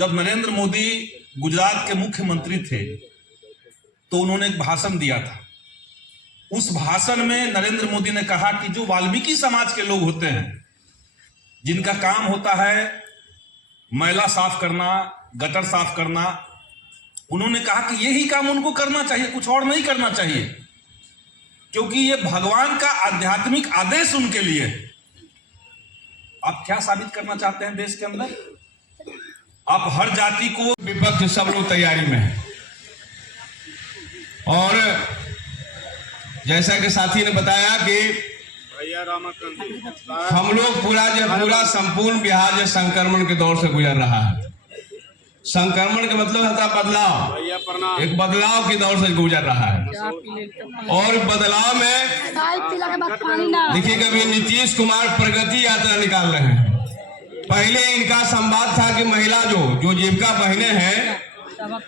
जब नरेंद्र मोदी गुजरात के मुख्यमंत्री थे तो उन्होंने एक भाषण दिया था। उस भाषण में नरेंद्र मोदी ने कहा कि जो वाल्मीकि समाज के लोग होते हैं, जिनका काम होता है मैला साफ करना, गटर साफ करना, उन्होंने कहा कि यही काम उनको करना चाहिए, कुछ और नहीं करना चाहिए, क्योंकि ये भगवान का आध्यात्मिक आदेश उनके लिए। आप क्या साबित करना चाहते हैं देश के अंदर? आप हर जाति को, विपक्ष सब लोग तैयारी में है। और जैसा कि साथी ने बताया कि हम लोग पूरा संपूर्ण बिहार जो संक्रमण के दौर से गुजर रहा है। संक्रमण का मतलब होता है बदलाव, एक बदलाव के दौर से गुजर रहा है। और बदलाव में देखिए, कभी नीतीश कुमार प्रगति यात्रा निकाल रहे हैं। पहले इनका संवाद था कि महिला जो जीविका बहनें हैं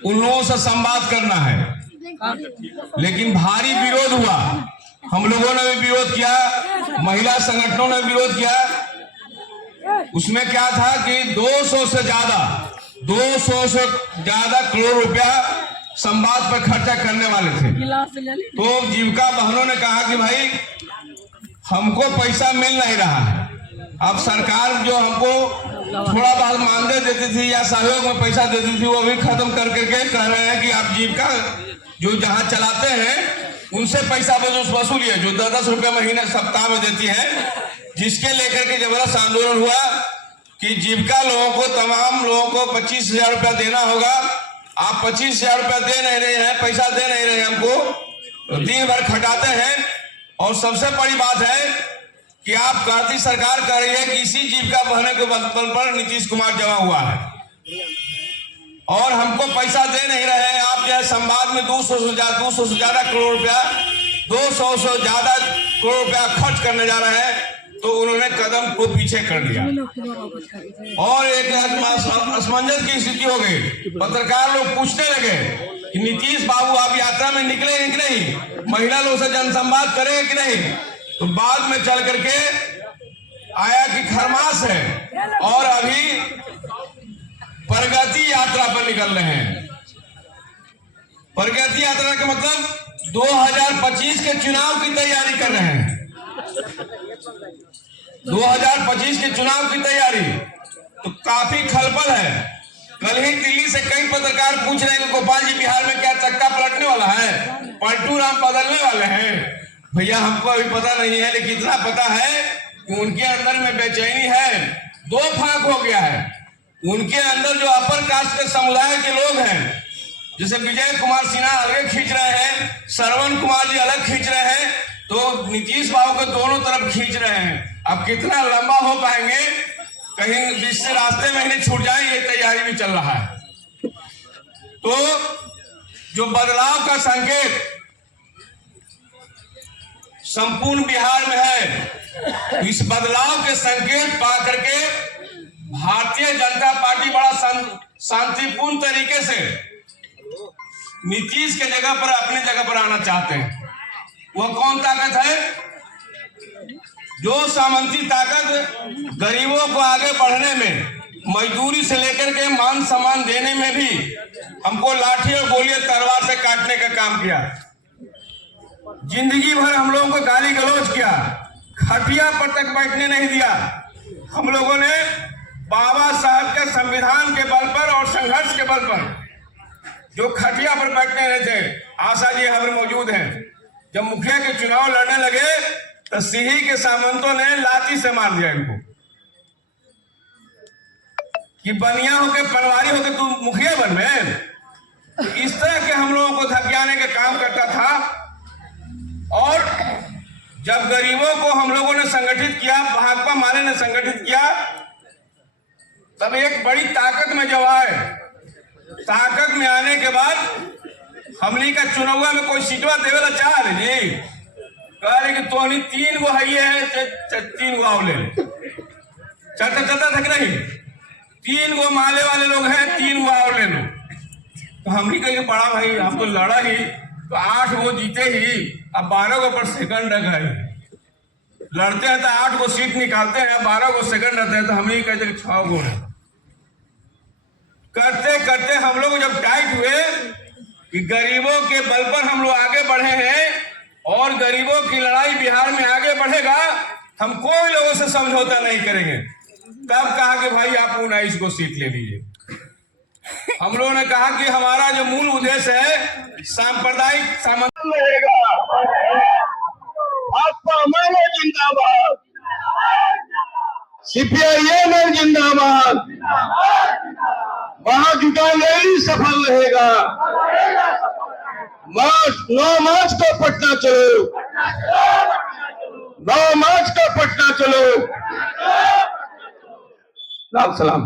उन लोगों से संवाद करना है, लेकिन भारी विरोध हुआ। हम लोगों ने भी विरोध किया, महिला संगठनों ने विरोध किया। उसमें क्या था कि 200 से ज्यादा करोड़ रुपया संवाद पर खर्चा करने वाले थे। तो जीविका बहनों ने कहा कि भाई हमको पैसा मिल नहीं रहा है। अब सरकार जो हमको थोड़ा बहुत मानदेय देती थी या सहयोग में पैसा देती थी, वो भी खत्म कर करके कह रहे हैं कि आप जीविका जो जहां चलाते हैं उनसे पैसा वसूलिए, जो 10-10 रुपये महीने सप्ताह में देती है। जिसके लेकर के जबरदस्त आंदोलन हुआ कि जीविका लोगों को, तमाम लोगों को 25,000 रुपया देना होगा। आप 25,000 रुपया दे नहीं रहे हैं, पैसा दे नहीं रहे हैं हमको, दिन भर खटाते हैं। और सबसे बड़ी बात है कि आप कहती सरकार कह रही है कि इसी जीविका बहने के बल पर नीतीश कुमार जमा हुआ है और हमको पैसा दे नहीं रहे हैं। आप जो है संवाद में 200 से ज्यादा करोड़ रुपया, 200 से ज्यादा करोड़ रुपया खर्च करने जा रहे हैं। तो उन्होंने कदम को पीछे कर लिया और एक असमंजस की स्थिति हो गई। पत्रकार लोग पूछने लगे कि नीतीश बाबू आप यात्रा में निकलेंगे कि नहीं, महिला लोग से जनसंवाद करेंगे कि नहीं। तो बाद में चल करके आया कि खरमास है और अभी प्रगति यात्रा पर निकल रहे हैं। प्रगति यात्रा का मतलब 2025 के चुनाव की तैयारी कर रहे हैं। 2025 के चुनाव की तैयारी तो काफी खलबल है। कल ही दिल्ली से कई पत्रकार पूछ रहे हैं कि गोपाल जी बिहार में क्या चक्का पलटने वाला है, पलटू राम बदलने वाले हैं। भैया हमको अभी पता नहीं है, लेकिन इतना पता है कि उनके अंदर में बेचैनी है। 2 फाक हो गया है। उनके अंदर जो अपर कास्ट के समुदाय के लोग हैं, जैसे विजय कुमार सिन्हा अलग खींच रहे हैं, श्रवण कुमार जी अलग खींच रहे हैं, तो नीतीश बाबू को दोनों तरफ खींच रहे हैं। अब कितना लंबा हो पाएंगे, कहीं जिससे रास्ते में ही छूट जाए, ये तैयारी भी चल रहा है। तो जो बदलाव का संकेत संपूर्ण बिहार में है, इस बदलाव के संकेत पा करके भारतीय जनता पार्टी बड़ा शांतिपूर्ण तरीके से नीतीश के जगह पर, अपने जगह पर आना चाहते हैं। वह कौन ताकत है? जो सामंती ताकत गरीबों को आगे बढ़ने में, मजदूरी से लेकर के मान सम्मान देने में भी हमको लाठी और गोली तलवार से काटने का काम किया। जिंदगी भर हम लोगों को गाली गलौज किया, खटिया पर तक बैठने नहीं दिया। हम लोगों ने बाबा साहब के संविधान के बल पर और संघर्ष के बल पर जो खटिया पर बैठने रहे थे, आशा जी हमें मौजूद हैं। जब मुखिया के चुनाव लड़ने लगे तो सिही के सामंतों ने लाठी से मार दिया इनको कि बनिया होके, पनवारी होके तू मुखिया बन में। इस तरह के हम लोगों को धकियाने का काम करता था। और जब गरीबों को हम लोगों ने संगठित किया, भाकपा माले ने संगठित किया, तब एक बड़ी ताकत में जब आए, ताकत में आने के बाद हमली का चुनाव में कोई सीटवा देवेला चाह रहे जी, कह रहे कि तोहनी 3 गो है, 3 गो आवले चलता था कि नहीं, 3 गो माले वाले लोग हैं, 3 गो आवले लो। तो हमली कहे बड़ा भाई हम तो लड़ा ही, तो 8 गो जीते ही, अब 12 गो पर सेकंड रह गए। लड़ते हैं तो 8 गो सीट निकालते हैं, 12 गो सेकंड रहते हैं, तो हम ही कहते 6 गो है। कर हम लोग जब टाइट हुए कि गरीबों के बल पर हम लोग आगे बढ़े हैं और गरीबों की लड़ाई बिहार में आगे बढ़ेगा, हम कोई लोगों से समझौता नहीं करेंगे, तब कहा कि भाई आप 19 को सीट ले लीजिए। हम लोगों ने कहा कि हमारा जो मूल उद्देश्य है सांप्रदायिक सामंजस्य रहेगा। भाजपा मानो जिंदाबाद, CPIM जिंदाबाद, महाजुटान रैली सफल रहेगा। 9 मार्च को पटना चलो, 9 मार्च को पटना चलो। सलाम।